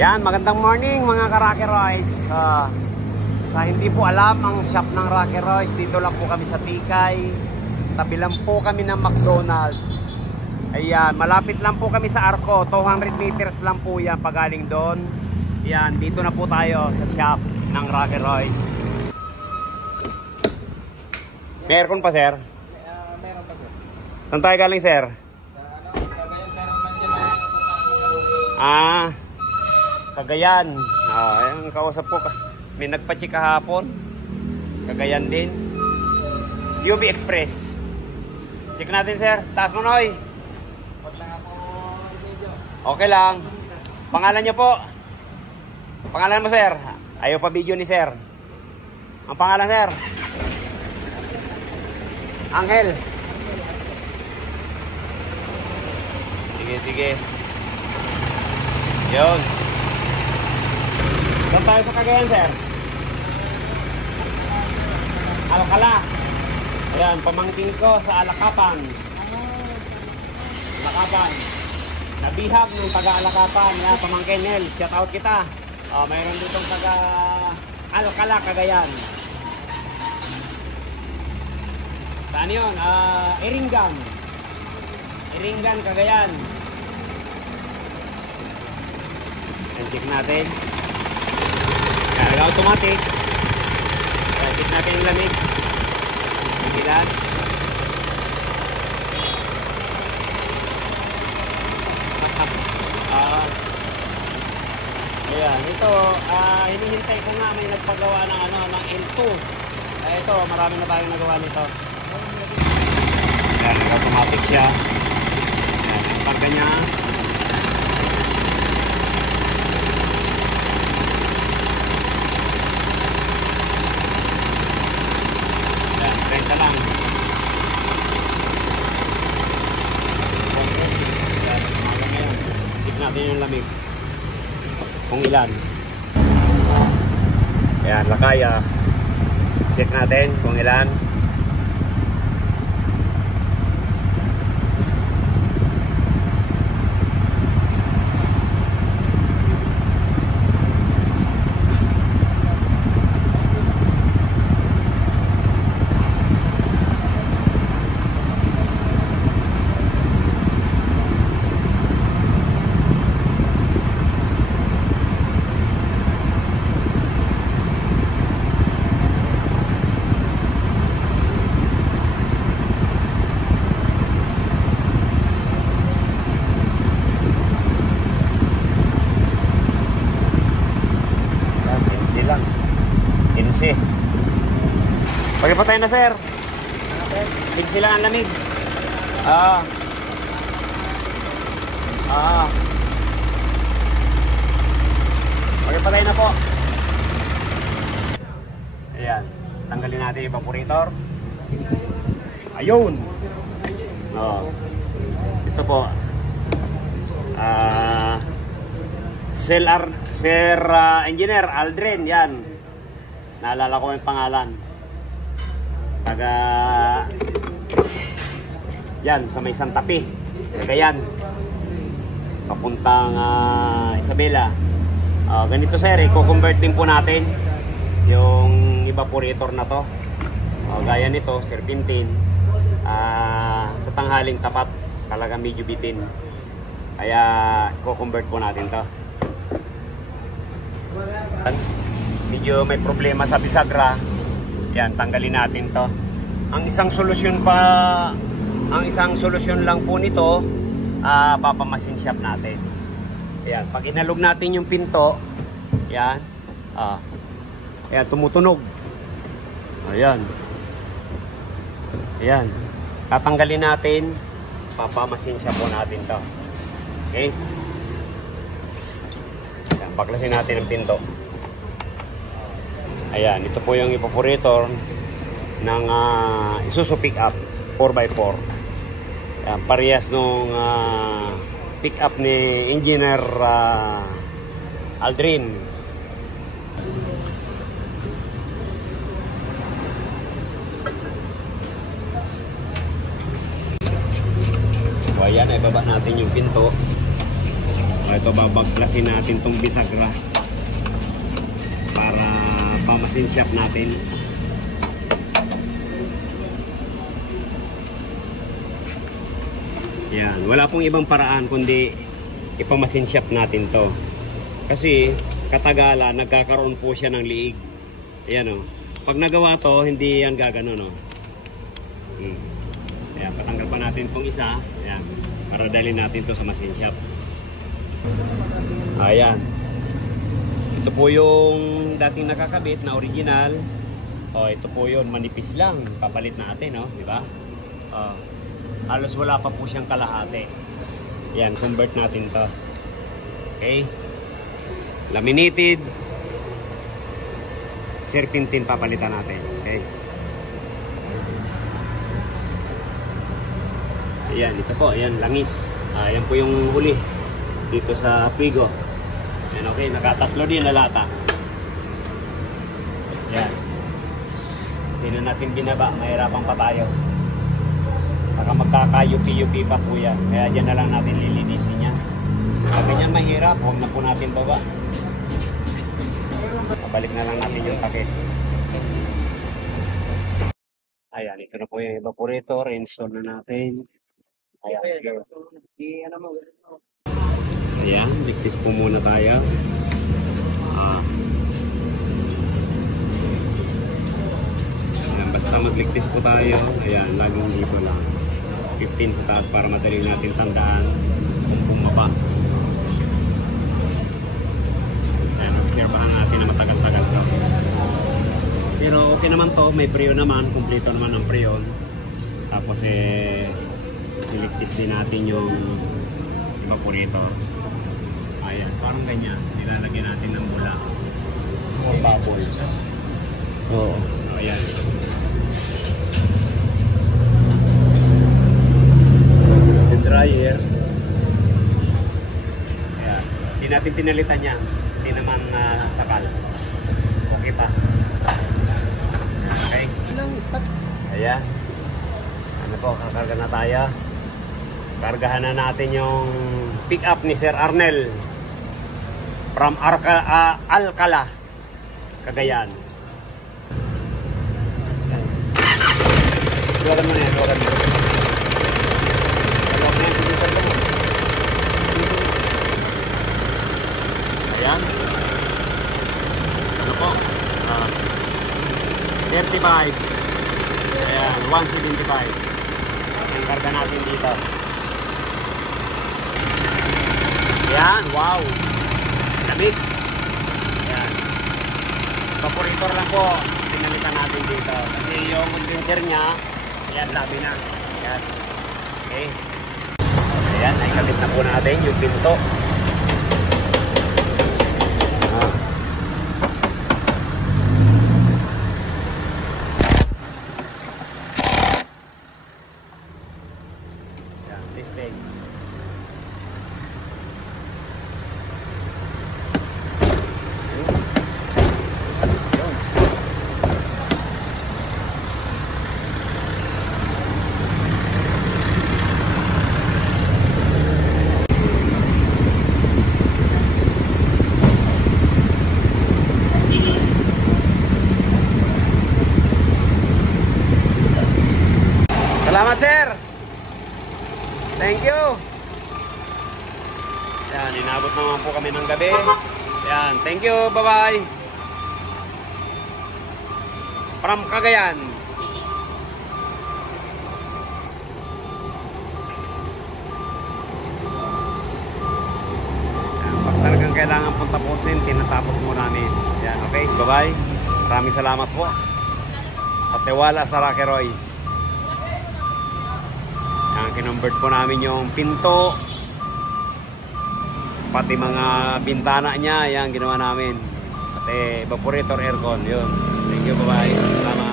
Yan, magandang morning mga ka-Rocky Royce. Sa hindi po alam ang shop ng Rocky Royce, dito lang po kami sa Tikay. Tabi lang po kami ng McDonald's. Ayan, malapit lang po kami sa Arco. 200 meters lang po yan pagaling doon. Yan, dito na po tayo sa shop ng Rocky Royce. May aircon pa, sir? Meron pa, sir. Saan tayo galing, sir? Cagayan. Ayun, kausap ko. May nagpa-check kahapon. Cagayan din. UB Express. Check natin, sir. Taas mo, Noy. Okay lang. Pangalan nyo po. Pangalan mo, sir. Ayaw pa video ni sir. Ang pangalan, sir? Angel. Sige. Yun. Saan tayo sa Cagayan, sir? Alcala. Ayan, pamangkin ko sa Alakapan. Alakapan. Nabihag ng taga-Alakapan. Yan, pamangkin Nel. Shout out kita. Mayroon ditong taga-Alcala, Cagayan. Saan yun? Iringan. Iringan, Cagayan. Check natin. Automatic. Check natin yung lamig. Ilan? Ayan, ito hinihintay ko nga may nagpagawa ng ng L2. Ito, marami na tayong nagawa nito. Ayan, automatic siya. Ayan, ang karga niya. Lang. Check natin yung lamig. Kung ilan. Ayan, lakaya. Check natin kung ilan. Pagkipatay na, sir. Tigsi lang ang lamig. Pagkipatay na po. Ayan. Tanggalin natin yung evaporator. Ayun. Ito po. Sir Engineer Aldrin. Yan. Naalala ko yung pangalan. Yan, sa may Santa Fe, Cagayan, papuntang Isabela. Ganito, sir, i-convert din po natin yung evaporator na to. Gaya nito, serpentine. Sa tanghaling tapat, talaga medyo bitin. Kaya i-convert po natin to. Medyo may problema sa bisagra. Yan, tanggalin natin to. Ang isang solusyon lang po nito, papamasin shop natin. Ayan, pag inalog natin yung pinto, yan, ayan, tumutunog. Ayan. Ayan. Tatanggalin natin, papamasin shop po natin to. Okay? Ayan, baklasin natin ang pinto. Ayan, ito po yung evaporator ng Isuzu pickup 4x4. Ayan, parehas nung pickup ni Engineer Aldrin. So, ayan, ibaba natin yung pinto. Ito babaklasin natin tong bisagra para pamasin shop natin. Yan, wala pong ibang paraan kundi ipamasin shop natin to. Kasi katagalan nagkakaroon po siya ng liig. Ayan o. Pag nagawa to, hindi yan gagano no. Ayan, patanggal pa natin itong isa. Ayan, para dalhin natin to sa machine shop. Ayan. Ito po yung dating nakakabit na original. O, ito po yun, manipis lang. Papalit natin, no? Diba? Halos wala pa po siyang kalahati. Yan, convert natin to. Okay? Laminated. Serpentine papalitan natin. Okay? Ayan, ito po. Ayan, langis. Ayan po yung huli. Dito sa Pigo. Ayan, okay. Nakatatlo din na lata. Ayan. Hindi na natin binaba. Mahirapan pa tayo. Baka magkaka-yupi-yupi pa po yan. Kaya dyan na lang natin lilinisin niya. Pag ganyan mahirap, huwag na po natin baba. Pabalik na lang natin yung takip. Ayan, ito na po yung evaporator. Install na natin. Ayan. Ayan, ligtis po muna tayo. Ayan, basta magligtis po tayo. Ayan, laging dito lang. 15 sa taas para madali natin tandaan kung bumaba. Ayan, obserbahan natin na matagal-tagal to. Pero okay naman to, may preyon naman, kumpleto naman ang preyon. Tapos iligtis din natin yung evaporator. Ayan, parang ganyan. Nilalagyan natin ng mula. O bubbles. Oo. Ayan. Dryer. Ayan. Hindi natin pinalitan yan. Hindi naman sakal. Okay pa. Okay. Ilang stock? Ayan. Ano po, kakarga na tayo. Kargahan na natin yung pick up ni Sir Arnel from Alcala, Cagayan. Luwagan mo na yan, luwagan mo. Ayan. Ano po? 35. Ayan, 175. Ang karga natin dito. Ayan, wow. Lamig. Ayan. Evaporator lang po. Pinalitan natin dito. Kasi yung condenser niya, ayan, labi na. Ayan. Okay. Ayan, naikabit na po natin yung pinto. Ayan, this thing. Salamat, sir. Thank you. Yan, inabot naman po kami ng gabi. Yan, thank you. Bye-bye. From Cagayan. Yan, pag talagang kailangan pong tapusin, tinatapos mo namin. Yan, okay. Bye-bye. Maraming salamat po. Patiwala sa Rocky Royce. Kinonvert po namin yung pinto, pati mga bintana niya, yan ginawa namin, pati evaporator, aircon, yun. Thank you, bye-bye. Salamat.